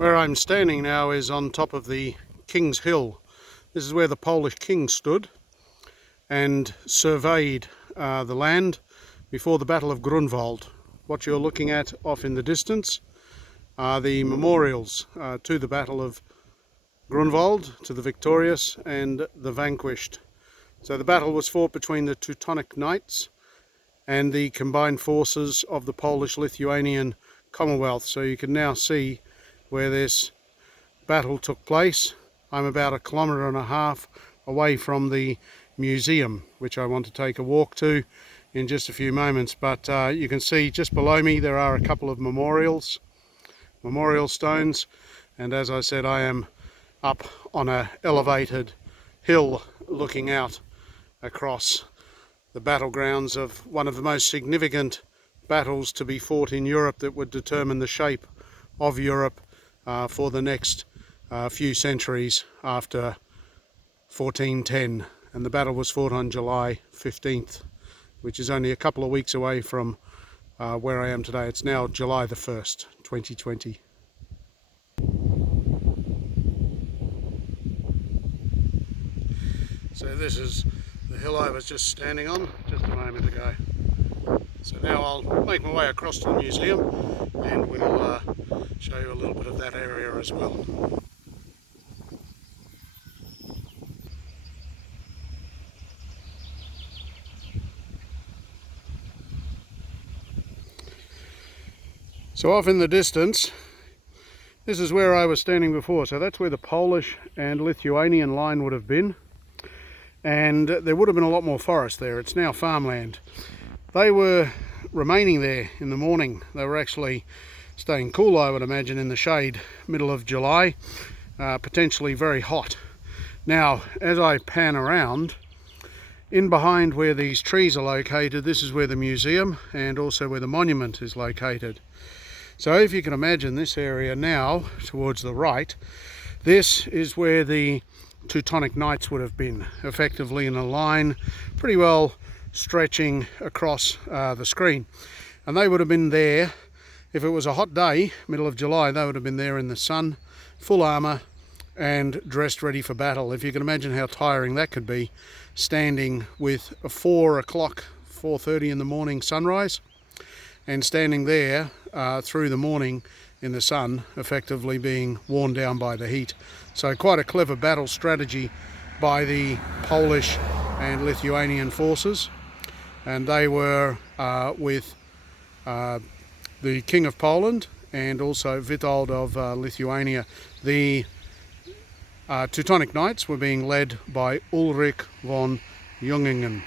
Where I'm standing now is on top of the King's Hill. This is where the Polish king stood and surveyed the land before the Battle of Grunwald. What you're looking at off in the distance are the memorials to the Battle of Grunwald, to the victorious and the vanquished. So the battle was fought between the Teutonic Knights and the combined forces of the Polish-Lithuanian Commonwealth. So you can now see where this battle took place. I'm about 1.5 kilometers away from the museum, which I want to take a walk to in just a few moments. But you can see just below me there are a couple of memorial stones, and as I said, I am up on an elevated hill looking out across the battlegrounds of one of the most significant battles to be fought in Europe that would determine the shape of Europe for the next few centuries after 1410. And the battle was fought on July 15th, which is only a couple of weeks away from where I am today. It's now July the 1st, 2020. So this is the hill I was just standing on just a moment ago. So now I'll make my way across to the museum and we'll show you a little bit of that area as well. So off in the distance, this is where I was standing before. So that's where the Polish and Lithuanian line would have been. And there would have been a lot more forest there. It's now farmland. They were remaining there in the morning. They were actually staying cool, I would imagine, in the shade, middle of July, potentially very hot. Now, as I pan around, in behind where these trees are located, this is where the museum and also where the monument is located. So if you can imagine this area now, towards the right, this is where the Teutonic Knights would have been, effectively in a line, pretty well stretching across the screen. And they would have been there, if it was a hot day, middle of July, they would have been there in the sun, full armour and dressed ready for battle. If you can imagine how tiring that could be, standing with a 4:30 in the morning sunrise, and standing there through the morning in the sun, effectively being worn down by the heat. So quite a clever battle strategy by the Polish and Lithuanian forces, and they were with the King of Poland and also Witold of Lithuania. The Teutonic Knights were being led by Ulrich von Jungingen.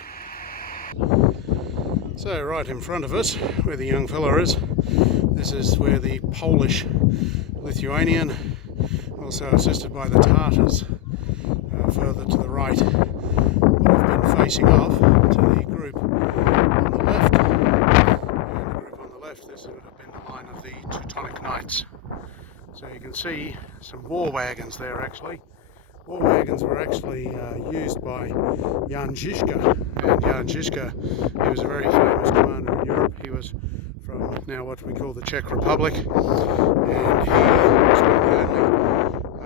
So right in front of us, where the young fella is, this is where the Polish Lithuanian, also assisted by the Tartars further to the right, would have been facing off to the group on the left. And the group on the left, this would have been the line of the Teutonic Knights. So you can see some war wagons there actually. War wagons were actually used by Jan Žižka, and Jan Žižka, he was a very famous commander in Europe. He was from now what we call the Czech Republic, and he was one of the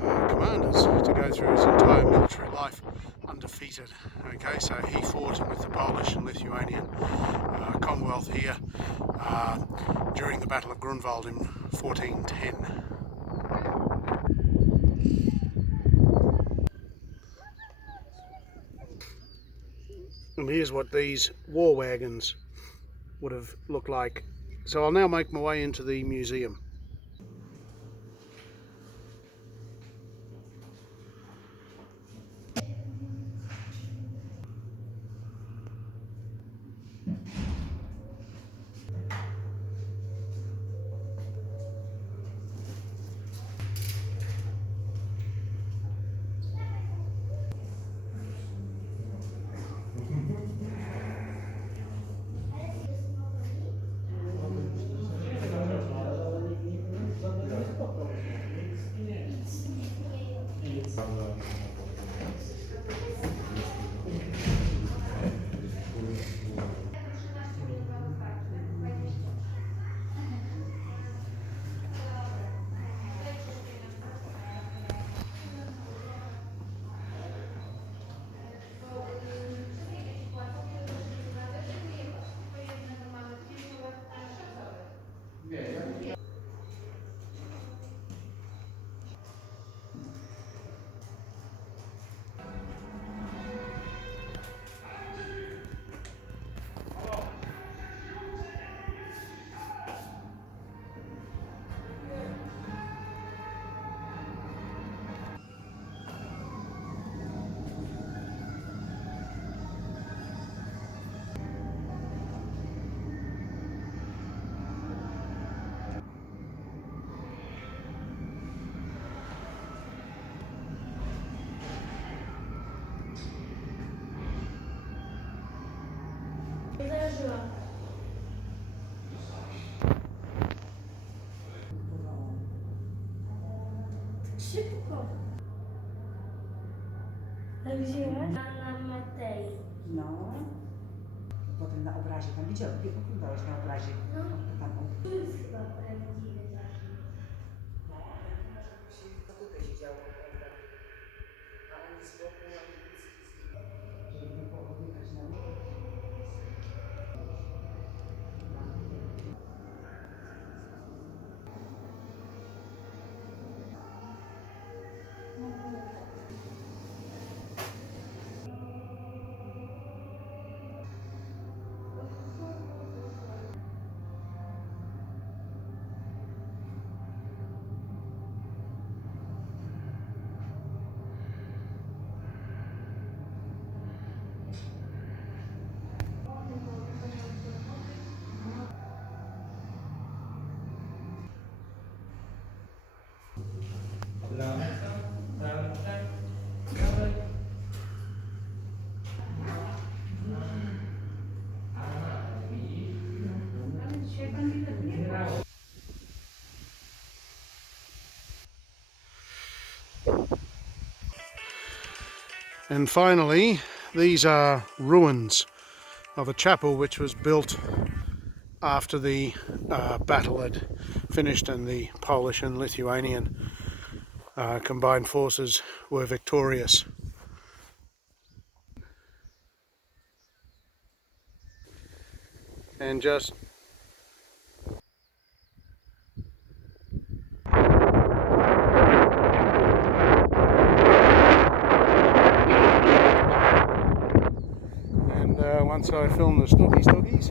only commanders to go through his entire military life undefeated. Okay, so he fought with the Polish and Lithuanian Commonwealth here during the Battle of Grunwald in 1410. And here's what these war wagons would have looked like. So I'll now make my way into the museum. Szybko. Tak wzięłaś? Na Matei. No. Potem na obrazie, tam widziałeś, oglądałeś na obrazie. No. Tam, To jest chyba prawdziwy zachód. to tutaj się działo, a oni z boku, żeby nie pooddychać na mnie. And finally, these are ruins of a chapel which was built after the battle had finished and the Polish and Lithuanian combined forces were victorious. And just once I filmed the stoggies,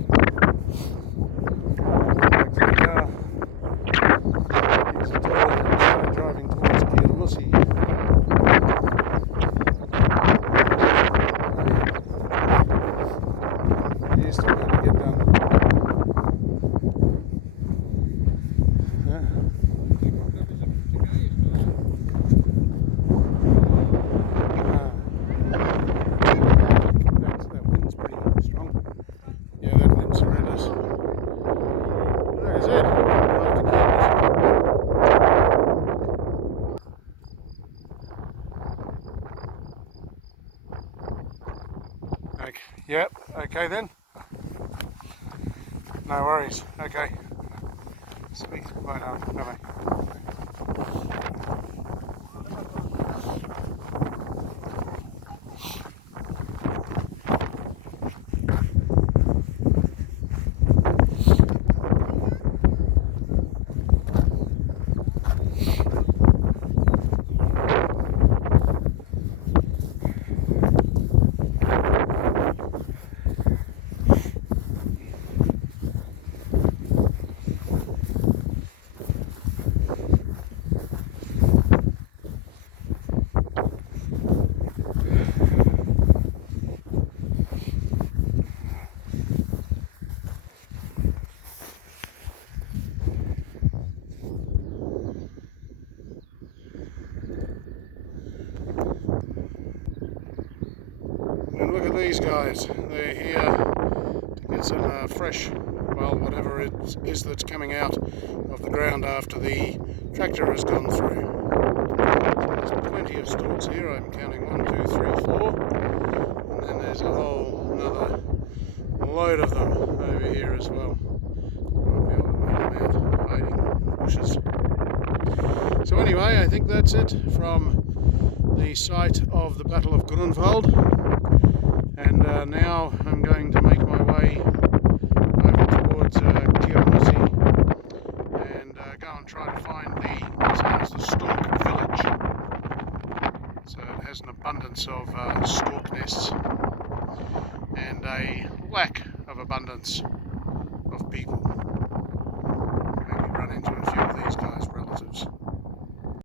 started driving towards Grunwald. Here's the way to get done. That wind's pretty strong. Yeah, that wind's horrendous. Like I said, drive to Okay. Yep. Okay then. No worries. Okay. Speak. Bye now. Bye. And look at these guys. They're here to get some fresh, well, whatever it is that's coming out of the ground after the tractor has gone through. So there's plenty of stalks here. I'm counting 1, 2, 3, 4. And then there's a whole another load of them over here as well. Might be able to make them out hiding in the bushes. So anyway, I think that's it from the site of the Battle of Grunwald. And now I'm going to make my way over towards Grunwald and go and try to find the stork village. So it has an abundance of stork nests and a lack of abundance of people.